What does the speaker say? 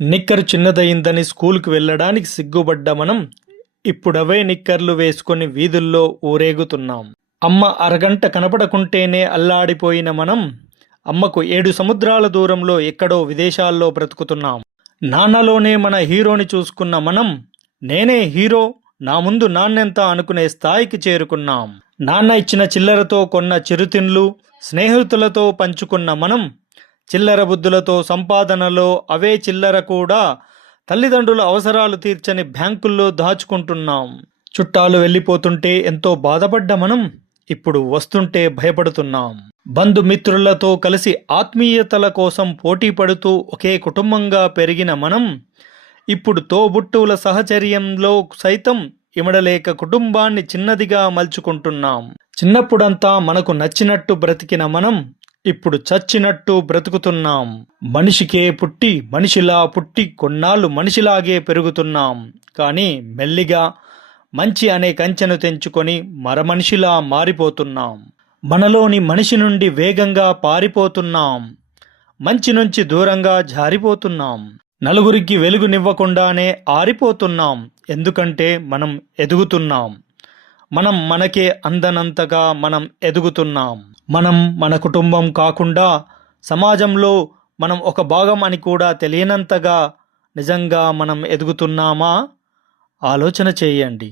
నిక్కరు చిన్నదయిందని స్కూలుకు వెళ్ళడానికి సిగ్గుపడ్డ మనం ఇప్పుడవే నిక్కర్లు వేసుకొని వీధుల్లో ఊరేగుతున్నాం. అమ్మ అరగంట కనపడకుంటేనే అల్లాడిపోయిన మనం అమ్మకు 7 సముద్రాల దూరంలో ఎక్కడో విదేశాల్లో బ్రతుకుతున్నాం. నాన్నలోనే మన హీరోని చూసుకున్న మనం నేనే హీరో, నా ముందు నాన్నెంత అనుకునే స్థాయికి చేరుకున్నాం. నాన్న ఇచ్చిన చిల్లరతో కొన్న చిరుతిండ్లు స్నేహితులతో పంచుకున్న మనం చిల్లర బుద్ధులతో సంపాదనలో అవే చిల్లర కూడా తల్లిదండ్రుల అవసరాలు తీర్చని బ్యాంకుల్లో దాచుకుంటున్నాం. చుట్టాలు వెళ్ళిపోతుంటే ఎంతో బాధపడ్డ మనం ఇప్పుడు వస్తుంటే భయపడుతున్నాం. బంధుమిత్రులతో కలిసి ఆత్మీయతల కోసం పోటీ పడుతూ ఒకే కుటుంబంగా పెరిగిన మనం ఇప్పుడు తోబుట్టువుల సహచర్యంలో సైతం ఇమడలేక కుటుంబాన్ని చిన్నదిగా మలుచుకుంటున్నాం. చిన్నప్పుడంతా మనకు నచ్చినట్టు బ్రతికిన మనం ఇప్పుడు చచ్చినట్టు బ్రతుకుతున్నాం. మనిషికే పుట్టి మనిషిలా పుట్టి కొన్నాళ్ళు మనిషిలాగే పెరుగుతున్నాం. కానీ మెల్లిగా మంచి అనే కంచెను తెంచుకొని మరమనిషిలా మారిపోతున్నాం. మనలోని మనిషి నుండి వేగంగా పారిపోతున్నాం. మంచి నుంచి దూరంగా జారిపోతున్నాం. నలుగురికి వెలుగునివ్వకుండానే ఆరిపోతున్నాం. ఎందుకంటే మనం ఎదుగుతున్నాం. మనం మనకే అందనంతగా మనం ఎదుగుతున్నాం. మనం మన కుటుంబం కాకుండా సమాజంలో మనం ఒక భాగం అని కూడా తెలియనంతగా నిజంగా మనం ఎదుగుతున్నామా? ఆలోచన చేయండి.